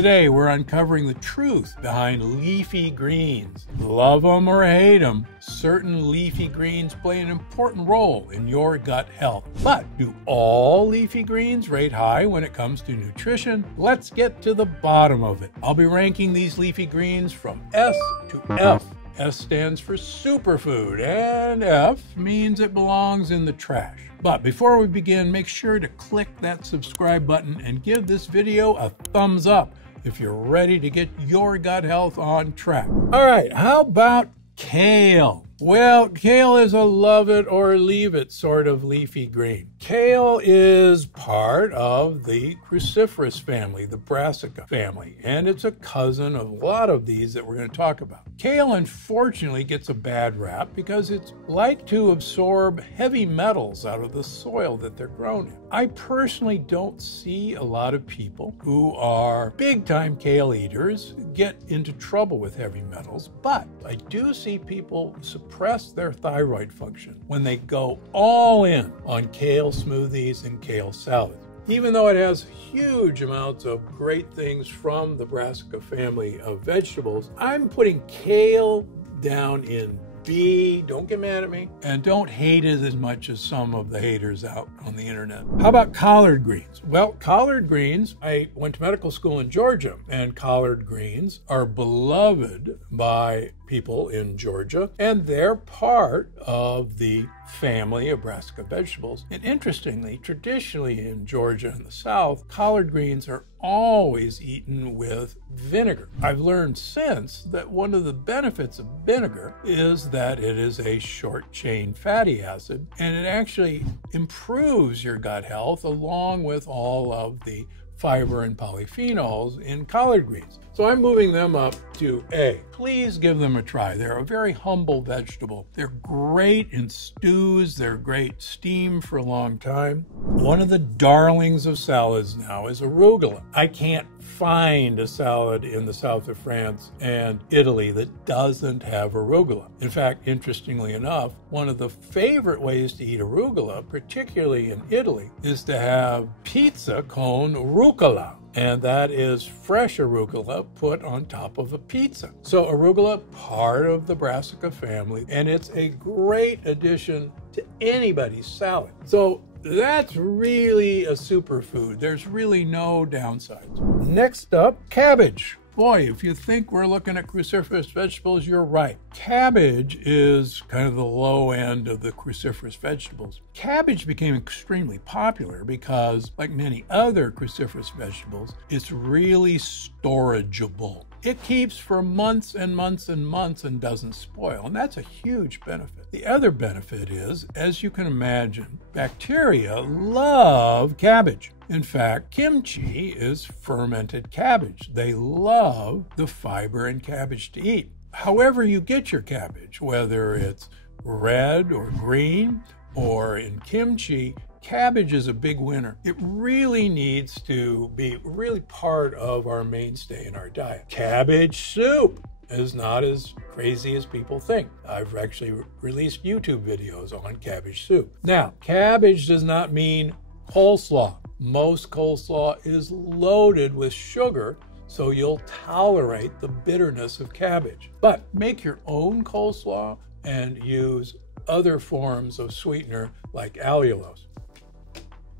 Today we're uncovering the truth behind leafy greens. Love them or hate them, certain leafy greens play an important role in your gut health. But do all leafy greens rate high when it comes to nutrition? Let's get to the bottom of it. I'll be ranking these leafy greens from S to F. S stands for superfood, and F means it belongs in the trash. But before we begin, make sure to click that subscribe button and give this video a thumbs up if you're ready to get your gut health on track. All right, how about kale? Well, kale is a love it or leave it sort of leafy green. Kale is part of the cruciferous family, the brassica family, and it's a cousin of a lot of these that we're going to talk about. Kale, unfortunately, gets a bad rap because it's like to absorb heavy metals out of the soil that they're grown in. I personally don't see a lot of people who are big-time kale eaters get into trouble with heavy metals, but I do see people suppress their thyroid function when they go all in on kale smoothies and kale salads. Even though it has huge amounts of great things from the brassica family of vegetables, I'm putting kale down in B. Don't get mad at me. And don't hate it as much as some of the haters out on the internet. How about collard greens? Well, collard greens, I went to medical school in Georgia, and collard greens are beloved by people in Georgia, and they're part of the family of brassica vegetables. And interestingly, traditionally in Georgia and the South, collard greens are always eaten with vinegar. I've learned since that one of the benefits of vinegar is that it is a short-chain fatty acid, and it actually improves your gut health along with all of the fiber and polyphenols in collard greens. So I'm moving them up to A. Please give them a try. They're a very humble vegetable. They're great in stews. They're great steamed for a long time. One of the darlings of salads now is arugula. I can't find a salad in the south of France and Italy that doesn't have arugula. In fact, interestingly enough, one of the favorite ways to eat arugula, particularly in Italy, is to have pizza con rucola. And that is fresh arugula put on top of a pizza. So arugula, part of the brassica family, and it's a great addition to anybody's salad. So that's really a superfood. There's really no downsides. Next up, cabbage. Boy, if you think we're looking at cruciferous vegetables, you're right. Cabbage is kind of the low end of the cruciferous vegetables. Cabbage became extremely popular because, like many other cruciferous vegetables, it's really storageable. It keeps for months and months and months and doesn't spoil, and that's a huge benefit. The other benefit is, as you can imagine, bacteria love cabbage. In fact, kimchi is fermented cabbage. They love the fiber in cabbage to eat. However you get your cabbage, whether it's red or green or in kimchi, cabbage is a big winner. It really needs to be really part of our mainstay in our diet. Cabbage soup is not as crazy as people think. I've actually released YouTube videos on cabbage soup. Now, cabbage does not mean coleslaw. Most coleslaw is loaded with sugar, so you'll tolerate the bitterness of cabbage. But make your own coleslaw and use other forms of sweetener like allulose.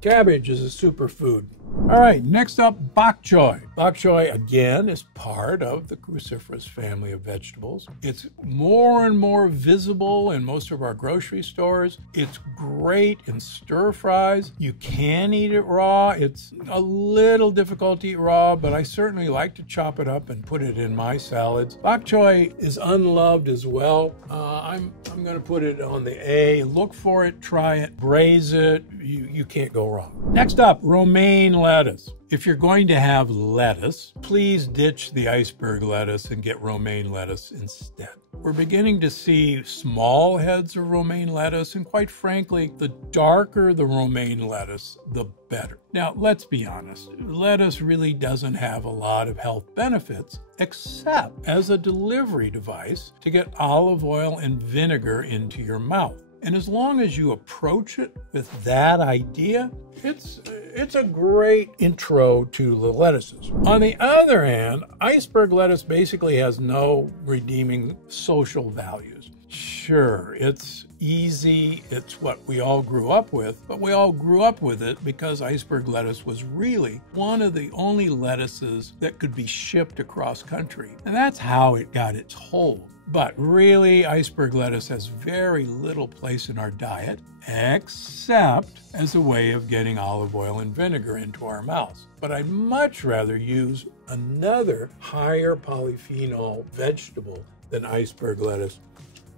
Cabbage is a superfood. All right, next up, bok choy. Bok choy, again, is part of the cruciferous family of vegetables. It's more and more visible in most of our grocery stores. It's great in stir fries. You can eat it raw. It's a little difficult to eat raw, but I certainly like to chop it up and put it in my salads. Bok choy is unloved as well. I'm going to put it on the A. Look for it, try it, braise it. You can't go wrong. Next up, romaine lettuce. If you're going to have lettuce, please ditch the iceberg lettuce and get romaine lettuce instead. We're beginning to see small heads of romaine lettuce, and quite frankly, the darker the romaine lettuce, the better. Now, let's be honest, lettuce really doesn't have a lot of health benefits except as a delivery device to get olive oil and vinegar into your mouth. And as long as you approach it with that idea, it's a great intro to the lettuces. On the other hand, iceberg lettuce basically has no redeeming social values. Sure, it's easy, it's what we all grew up with, but we all grew up with it because iceberg lettuce was really one of the only lettuces that could be shipped across country. And that's how it got its hold. But really, iceberg lettuce has very little place in our diet, except as a way of getting olive oil and vinegar into our mouths. But I'd much rather use another higher polyphenol vegetable than iceberg lettuce.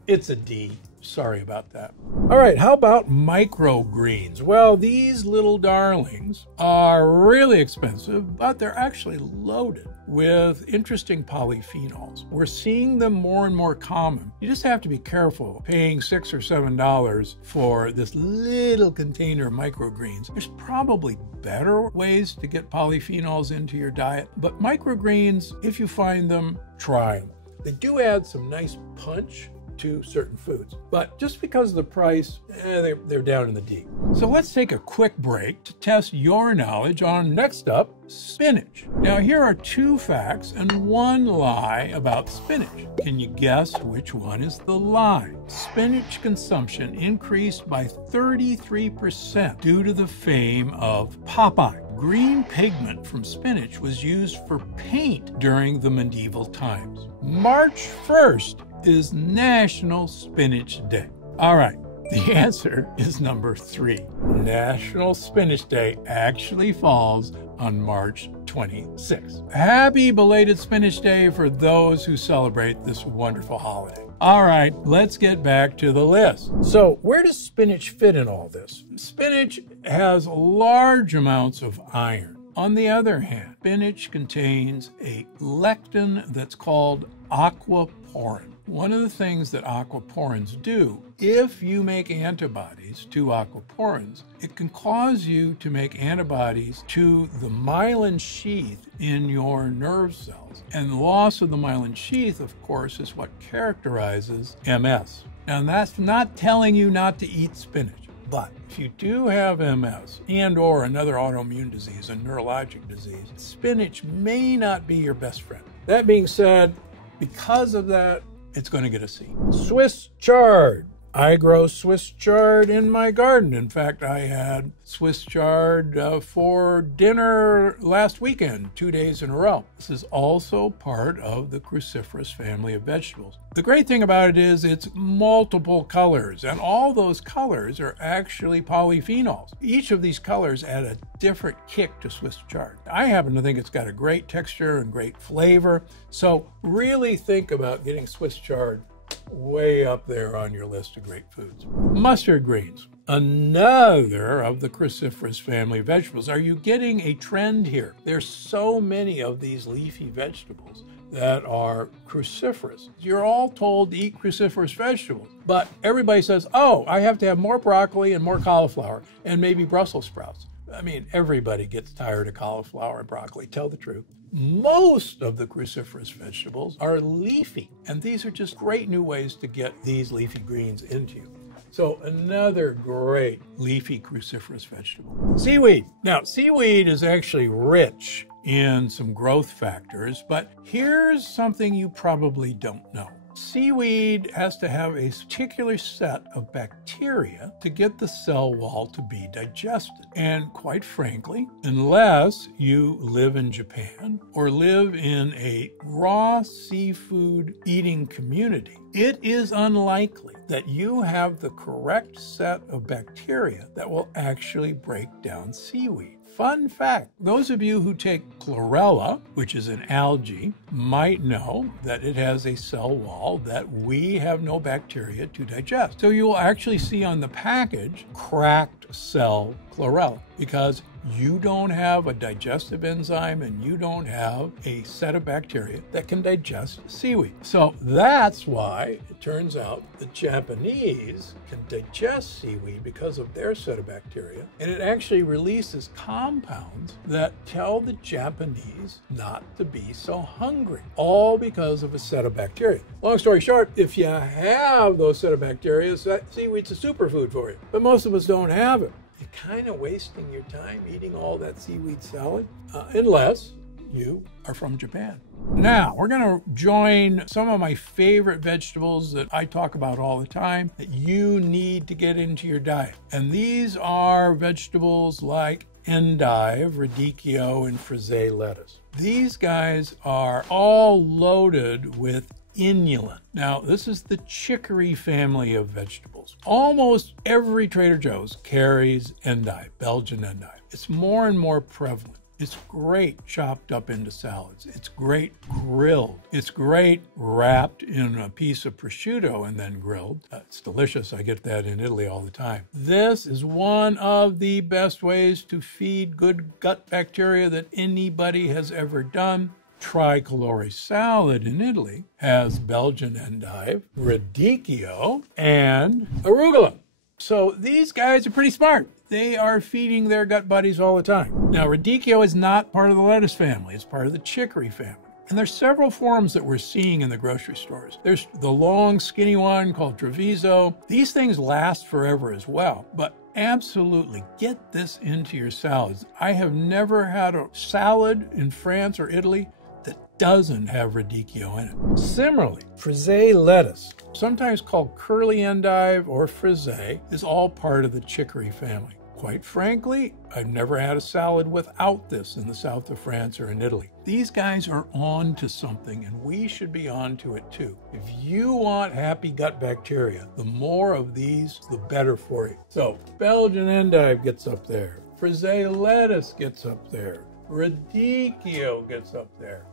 It's a D. Sorry about that. All right, how about microgreens? Well, these little darlings are really expensive, but they're actually loaded with interesting polyphenols. We're seeing them more and more common. You just have to be careful paying $6 or $7 for this little container of microgreens. There's probably better ways to get polyphenols into your diet, but microgreens, if you find them, try them. They do add some nice punch to certain foods, but just because of the price, they're down in the D. So let's take a quick break to test your knowledge on, next up, spinach. Now here are 2 facts and 1 lie about spinach. Can you guess which one is the lie? Spinach consumption increased by 33% due to the fame of Popeye. Green pigment from spinach was used for paint during the medieval times. March 1st is National Spinach Day. All right, the answer is number 3. National Spinach Day actually falls on March 26th. Happy belated Spinach Day for those who celebrate this wonderful holiday. All right, let's get back to the list. So where does spinach fit in all this? Spinach has large amounts of iron. On the other hand, spinach contains a lectin that's called aquaporin. One of the things that aquaporins do, if you make antibodies to aquaporins, it can cause you to make antibodies to the myelin sheath in your nerve cells. And loss of the myelin sheath, of course, is what characterizes MS. Now, that's not telling you not to eat spinach. But if you do have MS and or another autoimmune disease, a neurologic disease, spinach may not be your best friend. That being said, because of that, it's going to get a C. Swiss chard. I grow Swiss chard in my garden. In fact, I had Swiss chard for dinner last weekend, 2 days in a row. This is also part of the cruciferous family of vegetables. The great thing about it is it's multiple colors, and all those colors are actually polyphenols. Each of these colors add a different kick to Swiss chard. I happen to think it's got a great texture and great flavor, so really think about getting Swiss chard way up there on your list of great foods. Mustard greens, another of the cruciferous family of vegetables. Are you getting a trend here? There's so many of these leafy vegetables that are cruciferous. You're all told to eat cruciferous vegetables, but everybody says, oh, I have to have more broccoli and more cauliflower and maybe Brussels sprouts. I mean, everybody gets tired of cauliflower and broccoli, tell the truth. Most of the cruciferous vegetables are leafy, and these are just great new ways to get these leafy greens into you. So another great leafy cruciferous vegetable. Seaweed. Now, seaweed is actually rich in some growth factors, but here's something you probably don't know. Seaweed has to have a particular set of bacteria to get the cell wall to be digested. And quite frankly, unless you live in Japan or live in a raw seafood eating community, it is unlikely that you have the correct set of bacteria that will actually break down seaweed. Fun fact, those of you who take chlorella, which is an algae, might know that it has a cell wall that we have no bacteria to digest. So you will actually see on the package cracked cell chlorella because you don't have a digestive enzyme and you don't have a set of bacteria that can digest seaweed. So that's why it turns out the Japanese can digest seaweed because of their set of bacteria. And it actually releases compounds that tell the Japanese not to be so hungry, all because of a set of bacteria. Long story short, if you have those set of bacteria, seaweed's a superfood for you. But most of us don't have it. You're kind of wasting your time eating all that seaweed salad, unless you are from Japan. Now, we're going to join some of my favorite vegetables that I talk about all the time that you need to get into your diet. And these are vegetables like Endive, Radicchio, and Frisee lettuce. These guys are all loaded with inulin. Now, this is the chicory family of vegetables. Almost every Trader Joe's carries Endive, Belgian Endive. It's more and more prevalent. It's great chopped up into salads. It's great grilled. It's great wrapped in a piece of prosciutto and then grilled. It's delicious. I get that in Italy all the time. This is one of the best ways to feed good gut bacteria that anybody has ever done. Tricolore salad in Italy has Belgian Endive, Radicchio, and Arugula. So these guys are pretty smart. They are feeding their gut buddies all the time. Now, Radicchio is not part of the lettuce family. It's part of the chicory family. And there's several forms that we're seeing in the grocery stores. There's the long, skinny one called Treviso. These things last forever as well. But absolutely get this into your salads. I have never had a salad in France or Italy that doesn't have Radicchio in it. Similarly, Frisee lettuce, sometimes called curly endive or frisee, is all part of the chicory family. Quite frankly, I've never had a salad without this in the south of France or in Italy. These guys are on to something, and we should be on to it too. If you want happy gut bacteria, the more of these, the better for you. So Belgian endive gets up there. Frisee lettuce gets up there. Radicchio gets up there.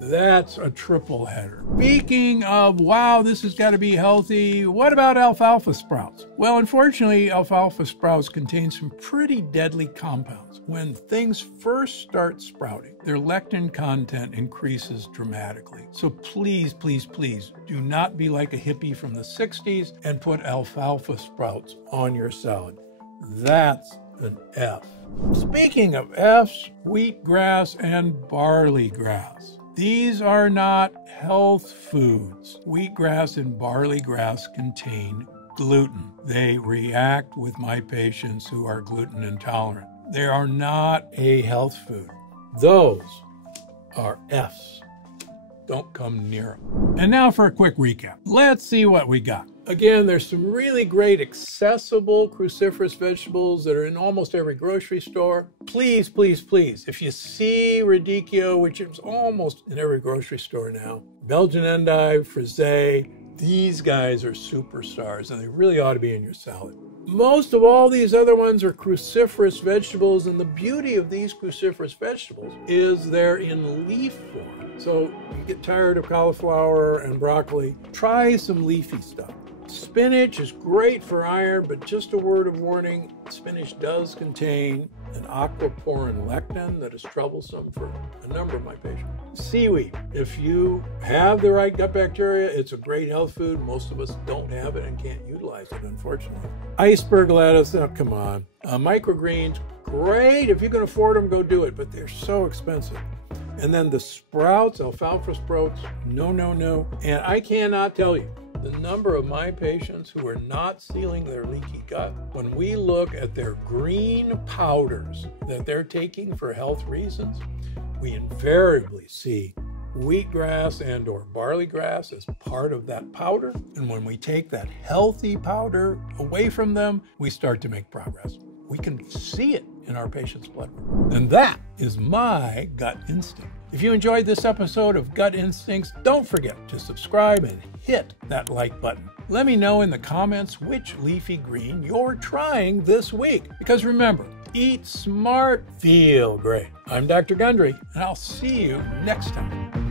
That's a triple header. Speaking of, wow, this has got to be healthy, what about alfalfa sprouts? Well, unfortunately, alfalfa sprouts contain some pretty deadly compounds. When things first start sprouting, their lectin content increases dramatically. So please, please, please do not be like a hippie from the 60s and put alfalfa sprouts on your salad. That's an F. Speaking of Fs, wheatgrass and barley grass. These are not health foods. Wheatgrass and barley grass contain gluten. They react with my patients who are gluten intolerant. They are not a health food. Those are Fs. Don't come near them. And now for a quick recap. Let's see what we got. Again, there's some really great accessible cruciferous vegetables that are in almost every grocery store. Please, please, please, if you see Radicchio, which is almost in every grocery store now, Belgian endive, Frisee, these guys are superstars and they really ought to be in your salad. Most of all these other ones are cruciferous vegetables, and the beauty of these cruciferous vegetables is they're in leaf form. So you get tired of cauliflower and broccoli, try some leafy stuff. Spinach is great for iron, but just a word of warning, spinach does contain an aquaporin lectin that is troublesome for a number of my patients. Seaweed, if you have the right gut bacteria, it's a great health food. Most of us don't have it and can't utilize it, unfortunately. Iceberg lettuce, oh, come on. Microgreens, great. If you can afford them, go do it, but they're so expensive. And then the sprouts, alfalfa sprouts, no, no, no. And I cannot tell you the number of my patients who are not sealing their leaky gut. When we look at their green powders that they're taking for health reasons, we invariably see wheatgrass and or barley grass as part of that powder. And when we take that healthy powder away from them, we start to make progress. We can see it in our patients' blood work. And that is my gut instinct. If you enjoyed this episode of Gut Instincts, don't forget to subscribe and hit that like button. Let me know in the comments which leafy green you're trying this week. Because remember, eat smart, feel great. I'm Dr. Gundry, and I'll see you next time.